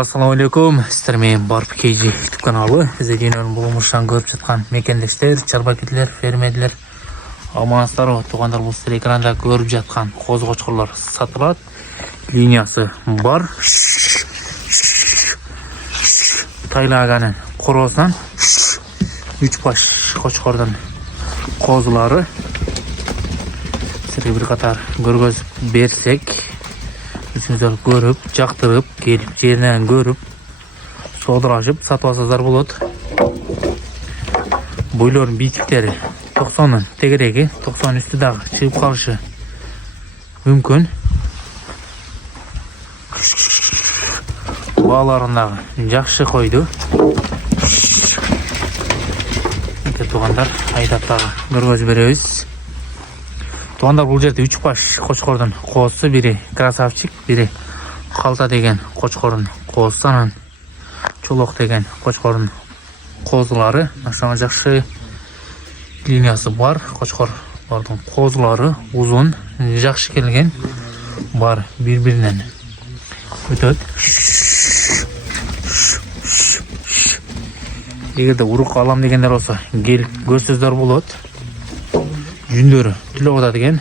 Assalamu alaikum. Sizlar men Barp KG YouTube kanalı. Size dünyanın bulunmuşan görüp жатқан mekendештер, чарбакеттер, фермерлер, амансыздар, туғандар, бұл сіздер экранда көріп жатқан қозы-қошқырлар сатылады. Линиясы бар. Тайлаганын қоросынан 3 баш қошқырдың қозылары. Сіздерге бір қатар көргізіп берсек, өзіңіздер көріп, жақтырып, келіп, жерінен көріп, содырашып, сатып алсаңыздар болады. Бойлардың биіктіктері 90-ның тегереги, 90 үсті дағы шығып қалышы мүмкін. Бағаларындағы жақсы қойды. Туғандар, айдаптағы көргөз береміз. Туғандар, бұл жерде 3 баш қошқордың қозысы, бірі красавчик, бірі қалта деген қошқордың қозысынан, чолоқ деген қошқордың қозылары. Нашаңа жақшы линиясы бар. Қошқордың қозылары ұзын, жақшы келген бар, бір-бірінен өтөт. Егерде ұрық алам дегендер болса, келіп көрсөздөр болады. Жүндері түлі ода деген,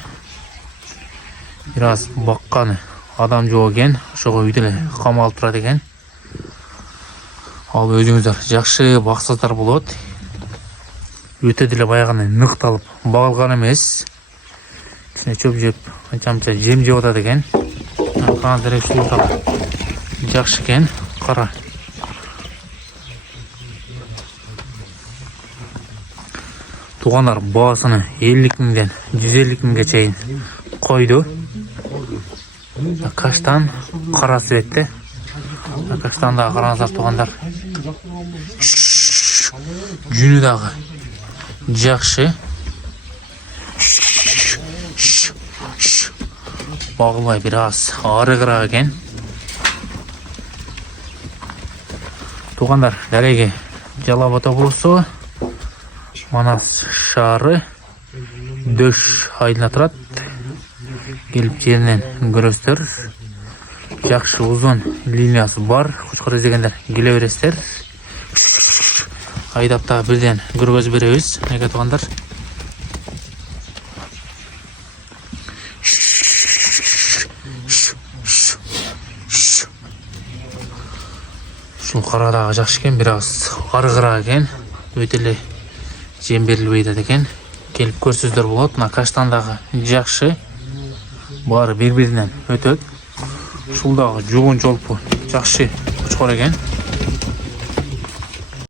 біраз баққаны адам жоқ екен, шоғы үйділі қамалып тұра деген. Ал өзіңіздер жақшы бақсыздар болады. Өтеділі байғаны нықталып бағылған емес. Кішіне чөп жеп, анчамча жем жеп ода деген. Қана дәрекшілі тұрады. Жақшы кен, қара. Туғандар, бағасыны 50 мыңден 150 мыңға чейін қойды. Қаштан қара светті. Қаштандағы қараңыздар туғандар. Жүнідағы жақшы. Бағылмай біраз ары-қырақ екен. Туғандар, дәреге жалабата болысы. Манас шары дөш айдына тұрады. Келіп жерінен көрістер. Жақшы ұзын линиясы бар. Қошқыр іздегендер келе берестер. Айдапта бірден көргөз береміз. Неге туғандар? Шул қарадағы жақшы кен, біраз ары-қырақ екен. Өтелі жем берілбейді деген. Келіп көрсөздер болады. Мына каштандағы жақшы бары бір-бірінен өтөт. Шулдағы жұғын жолпы жақшы қошқыр екен.